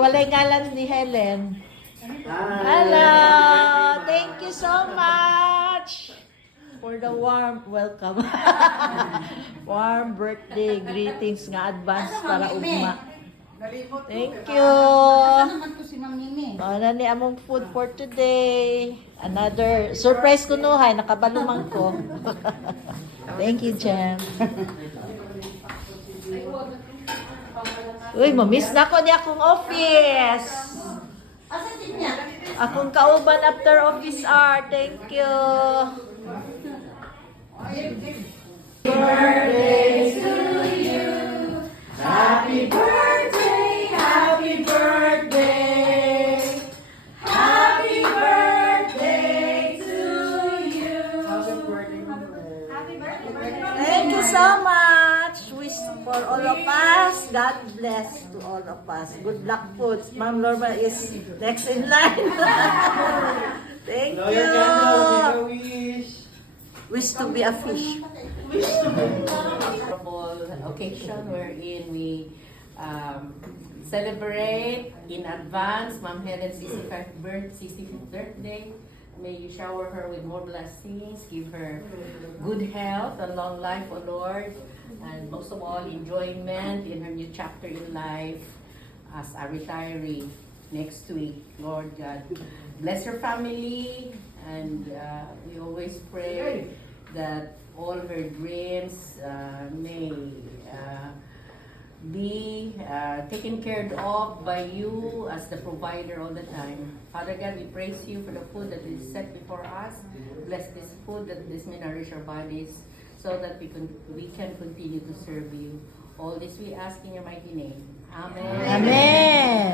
Walay ngalan ni Helen. Hello! Thank you so much for the warm welcome. Warm birthday greetings nga advance para ugma. Thank you. Ano ni among food for today. Another surprise ko nuhay, nakabalumang ko. Thank you, Jem. Uy, mamiss na ko niya akong office. Akong kauban after office hour. Thank you. Birthday to you. Happy birthday, happy birthday. Happy birthday to you. Happy birthday. Thank you so much. Wish for all of us. God bless to all of us. Good luck po. Ma'am Norma is next in line. Thank you. Wish to be a fish. Occasion wherein we celebrate in advance Ma'am Helen's 65th birthday. May you shower her with more blessings, give her good health and long life, O Lord, and most of all, enjoyment in her new chapter in life as a retiree next week. Lord God, bless her family, and we always pray that all her dreams may be taken care of by you as the provider all the time. Father God, we praise you for the food that is set before us. Bless this food that this may nourish our bodies so that we can continue to serve you. All this we ask in your mighty name. Amen. Amen.